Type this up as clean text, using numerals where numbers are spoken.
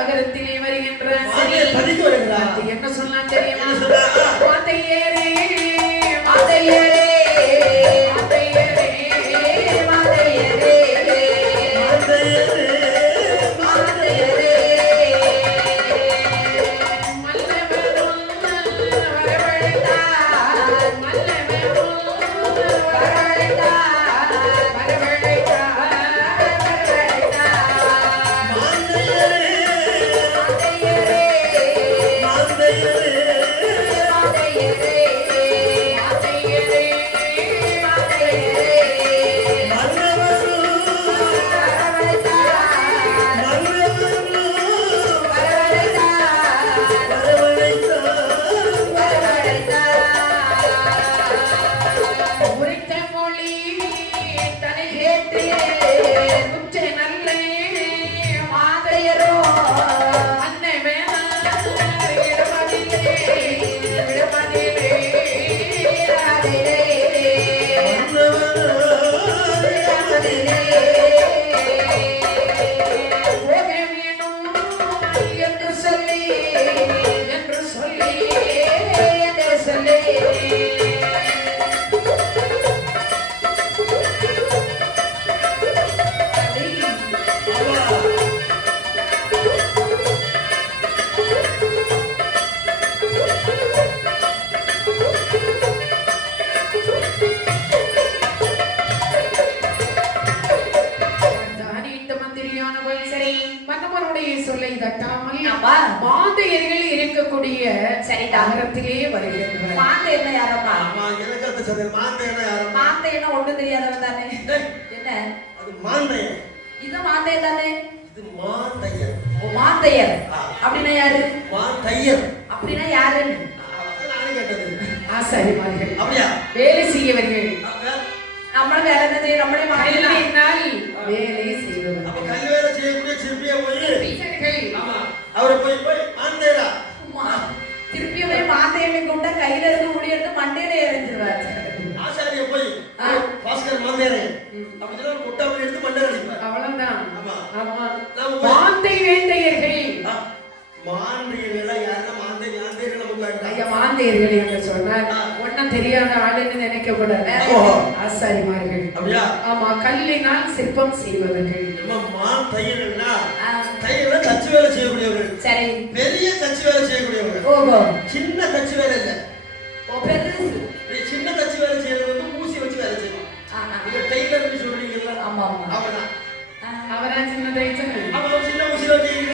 அகரத்திலே வருகின்ற என்ன சொன்னா தெரியுமா? மாதையரே மாதையரே மாதையரே மாதையரே மாதையரே மல்லவரும் வரவழைத்தார் மல்லவரும் வரவழைத்தார் வரவழைத்தார் மாந்தையர்கள் இருக்கக்கூடிய நகரத்திலே வருகிறார்கள். மாந்தையர்னா யாரம்மா? மாந்தையர்னா ஒண்ணும் தெரியாதவன் தானே. என்ன அது மாந்தையர்? இது மாந்தையர் தானே. இது மாந்தையர். மாந்தையர் அப்படின்னா யாரு? மாந்தையர் அப்படின்னா யாரு? நானே கேட்டது. ஆசாரிமார்கள். அப்படியா? வேலை செய்யவர்கள். நம்மள வேலை என்ன செய்ய? நம்மளே மாந்தையர்னால் வேலை செய்யவர்கள். அப்ப கல் வேலை செய்யக்கூடிய சிற்பியை போய் ஆமா அவரை போய் மாந்தையரா திருப்பியும் போய் மாந்தையரை கூப்பிட்டா கையில இருந்து முடி எடுத்து மண்டையில எறிஞ்சிருவாரு. ஆசாரிய போய் பாஸ்கர் மாந்தையரை அப்படி சொல்ல கொட்டை அப்படி எடுத்து மண்டையில அடிப்பார். அவ்வளவுதான். ஆமா ஆமா மாந்தை வேந்தையர்கள். மாந்தையர்கள் யாருன்னா மாந்தையர்கள் நமக்கு ஐயா மாந்தையர்கள் என்று சொன்னால் ஒன்னும் தெரியாத ஆளுன்னு நினைக்க கூடாது. ஆசாரிமார்கள். அப்படியா? ஆமா கல்லினால் சிற்பம் செய்வர்கள். தையல்னா தையல்னா தச்சு வேலை செய்யக்கூடியவர்கள். சரி. பெரிய தச்சு வேலை செய்யக்கூடியவர்கள். ஓஹோ. சின்ன தச்சு வேலை இல்ல. ஓ பெருசு. சின்ன தச்சு வேலை செய்யறது வந்து ஊசி வச்சு வேலை செய்யணும். நீங்க டெய்லர்னு சொல்றீங்கல்ல? ஆமா ஆமா. அவர்தான். அவரா சின்ன தைச்சது. அவன் சின்ன ஊசி வச்சு